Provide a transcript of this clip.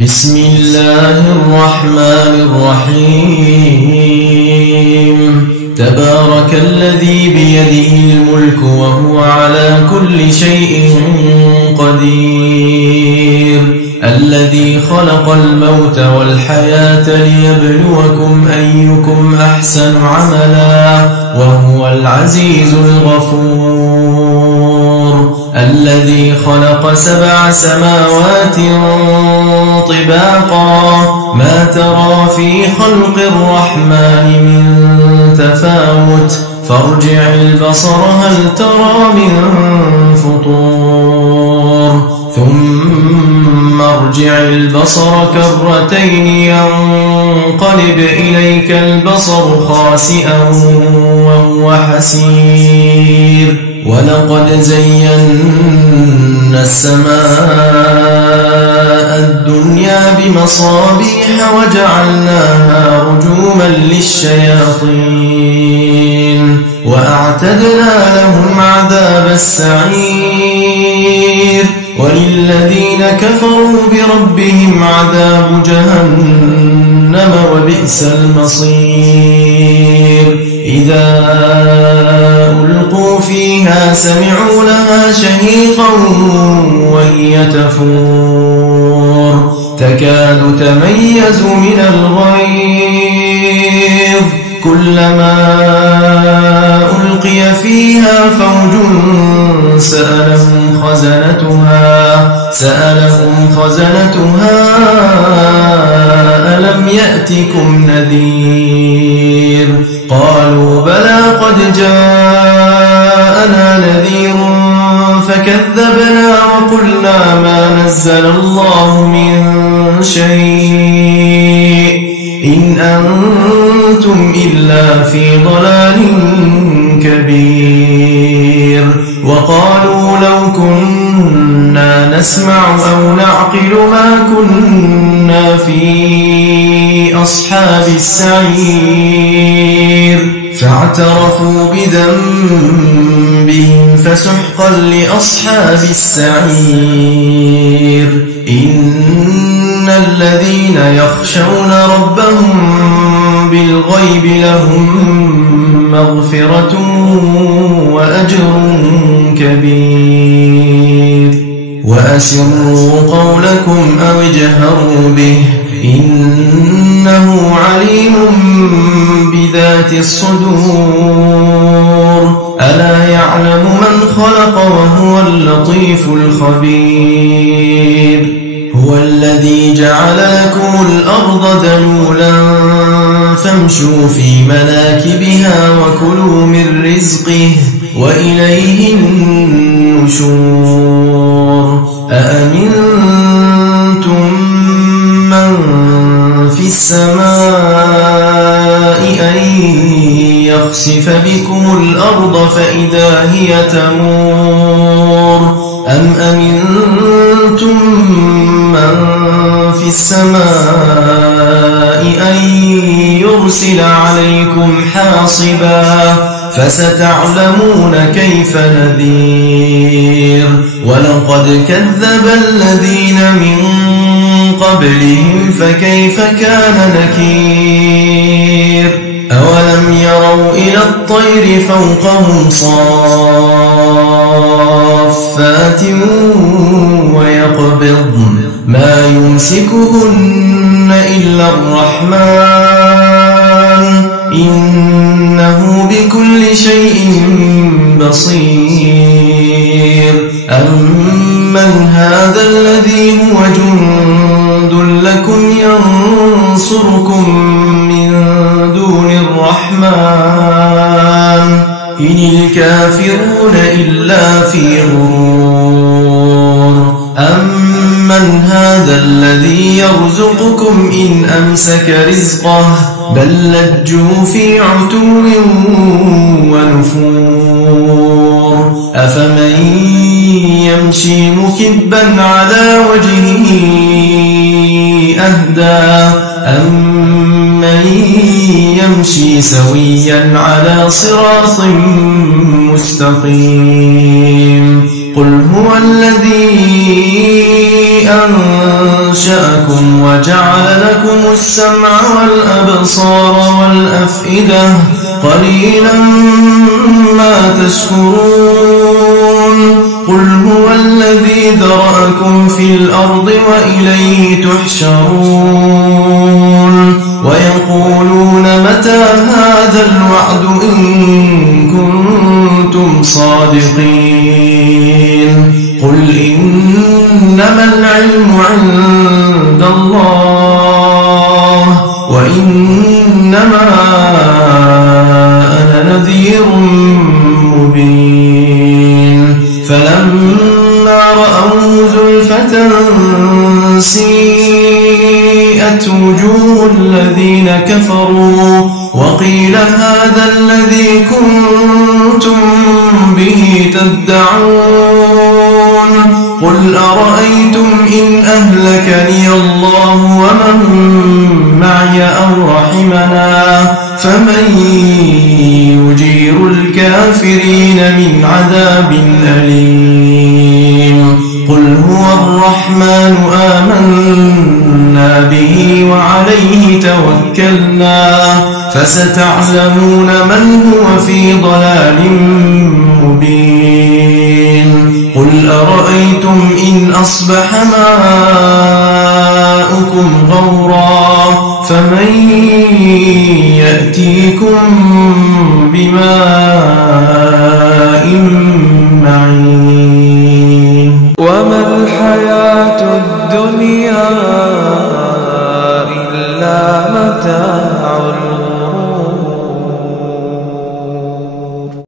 بسم الله الرحمن الرحيم تبارك الذي بيده الملك وهو على كل شيء قدير الذي خلق الموت والحياة ليبلوكم أيكم أحسن عملا وهو العزيز الغفور الذي خلق 7 سماوات طباقا ما ترى في خلق الرحمن من تفاوت فارجع البصر هل ترى من فطور ثم ارجع البصر كرتين ينقلب إليك البصر خاسئا وهو حسير ولقد زينا السماء الدنيا بمصابيح وجعلناها رجوما للشياطين وأعتدنا لهم عذاب السعير وللذين كفروا بربهم عذاب جهنم وبئس المصير إذا ألقوا فيها سمعوا لها شهيقا وهي تفور تكاد تميز من الغيظ كلما ألقي فيها فوج سألهم خزنتها ألم يأتكم نذير قالوا بلى قد جاءنا نذير فكذبنا وقلنا ما نزل الله من شيء إن أنتم إلا في ضلال كبير وقالوا لو كنا نسمع أو نعقل ما كنا في أصحاب السعير فاعترفوا بذنبهم فسحقا لأصحاب السعير إن الذين يخشون ربهم بالغيب لهم مغفرة وأجر كبير وأسروا قولكم أو اجهروا به إنه عليم بذات الصدور ألا يعلم من خلق وهو اللطيف الخبير هو الذي جعل لكم الأرض ذلولا فامشوا في مناكبها وكلوا من رزقه وإليه النشور أأمنتم من في السماء أن يخسف بكم الأرض فإذا هي تمور أم أمنتم من في السماء أن يرسل عليكم حاصبا فستعلمون كيف نذير ولقد كذب الذين من قبلهم فكيف كان نكير أولم يروا إلى الطير فوقهم صافات ويقبضن ما يمسكهن إلا الرحمن إنه بكل شيء بصير أمن هذا الذي هو جند لكم ينصركم من دون الرحمن إن الكافرون إلا في غرور أمن هذا الذي يرزقكم إن أمسك رزقه بل لجوا في عتو ونفور أفمن يمشي مكبا على وجهه أهدى أمن يمشي سويا على صراط مستقيم قل هو الذي أنشأكم وجعل لكم السمع والأبصار والأفئدة قليلا ما تشكرون قل هو الذي ذرأكم في الأرض وإليه تحشرون ويقولون متى هذا الوعد إن كنتم صادقين قل إنما العلم عند الله وإنما أنا نذير مبين فلما رأوه زلفة سيئت وجوه الذين كفروا وقيل هذا الذي كنتم به تدعون قل أرأيتم إن أهلكني الله ومن معي أو رحمنا فمن يجير الكافرين من عذاب أليم قل هو الرحمن آمنا به وعليه توكلنا فستعلمون من هو في ضلال مبين قل أرأيتم إن أصبح ماؤكم غورا فمن يأتيكم بماء